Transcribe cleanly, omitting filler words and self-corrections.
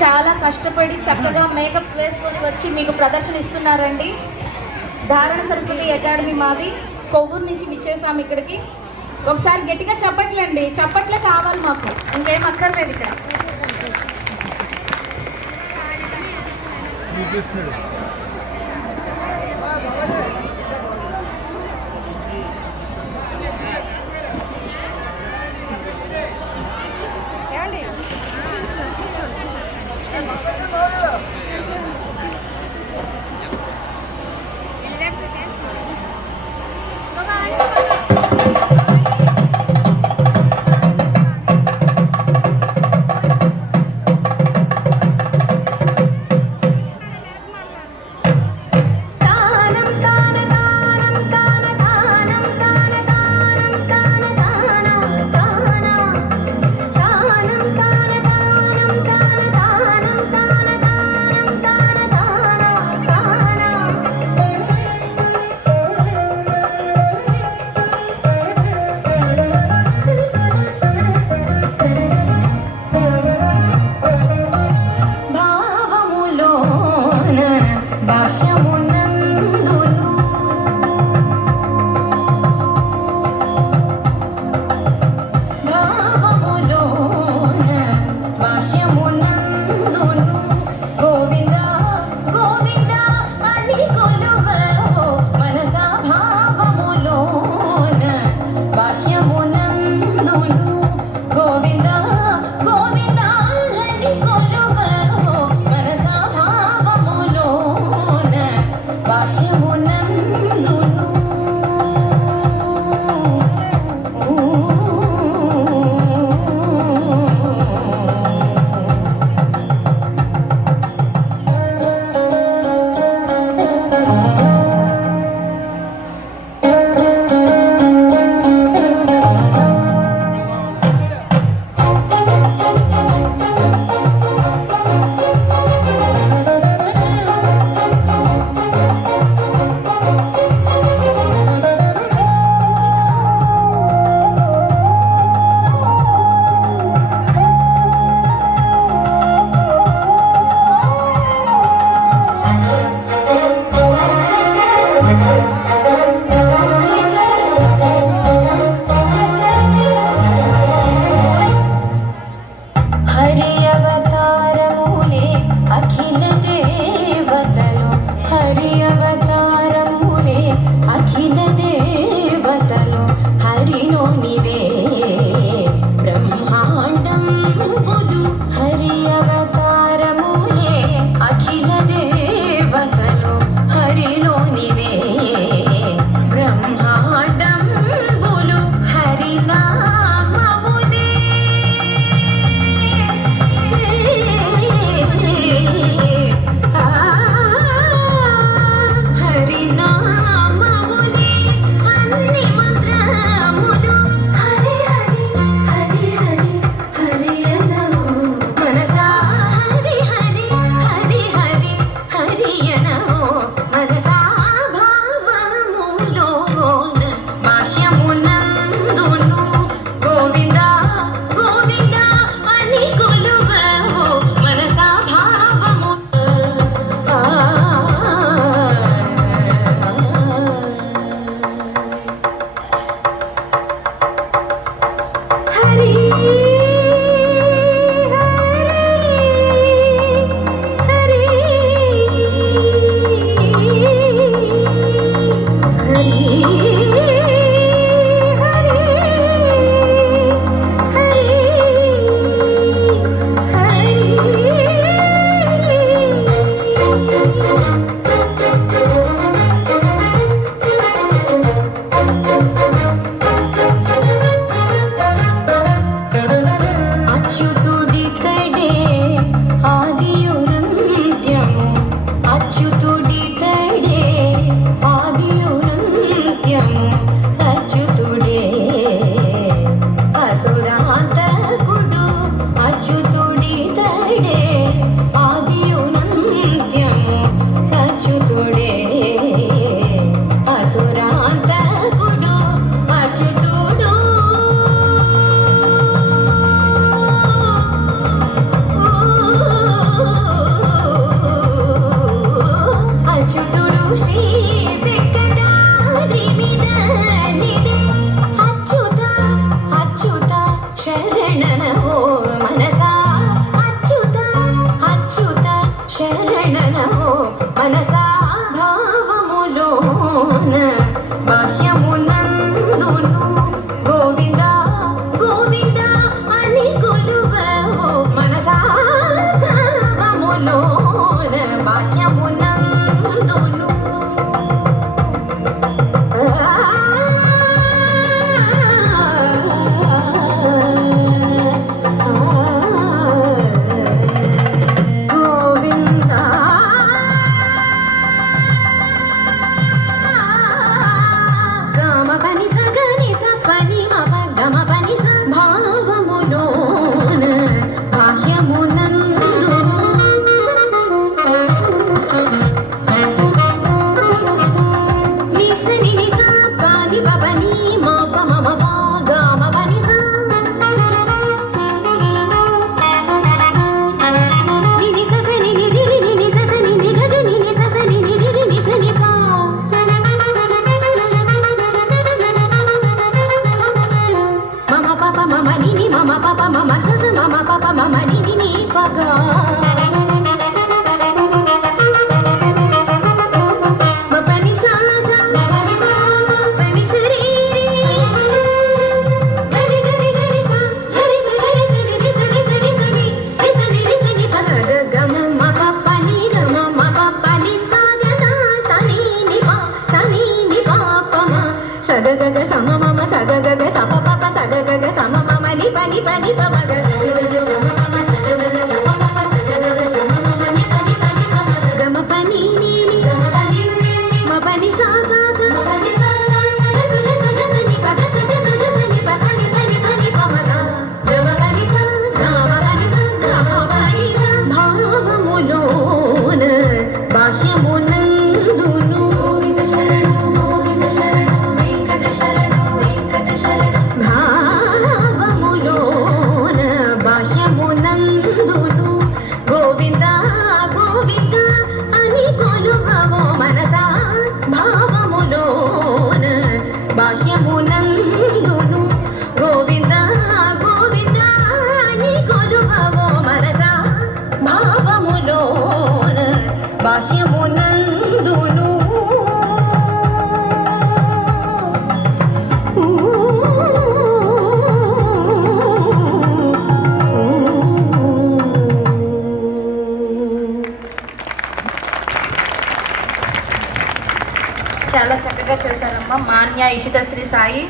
చాలా కష్టపడి చక్కగా మేకప్ వేసుకొని వచ్చి మీకు ప్రదర్శన ఇస్తున్నారండి. ధారణ సరస్వతి అకాడమీ మాది. కొవ్వూరు నుంచి విచ్చేసాము ఇక్కడికి. ఒకసారి గట్టిగా చప్పట్లండి, చప్పట్లే కావాలి మాకు, ఇంకేం అక్కర్లేదు ఇక్కడ. సగగగ సమ మమ సగగగ సప పప సగగగ సమ మమ ని పని పని పమగ సగగగ సమ మమ సగగగ సప పప సగగగ సమ మమ ని పని పని పమగ గమ పని ని ని గమ పని ని మ పని సా సా సా మ పని సా సా సా గ స గ ని పగ స గ ని ప స ని పమగ గమ పని సా గమ పని సా గమ పని సా భావములోన బాహ్యమునందును గోవింద శరణు వెంకట శరణు భావములోన బాహ్యమునందును గోవింద గోవింద అని కొలువవో మనసా భావములోన బాహ్యమునందును గోవింద గోవింద అని కొలువవో మనసా భావములోన బాహ్యమునందును చాలా చక్కగా చేశారమ్మా. మాన్య ఇషితశ్రీ సాయి.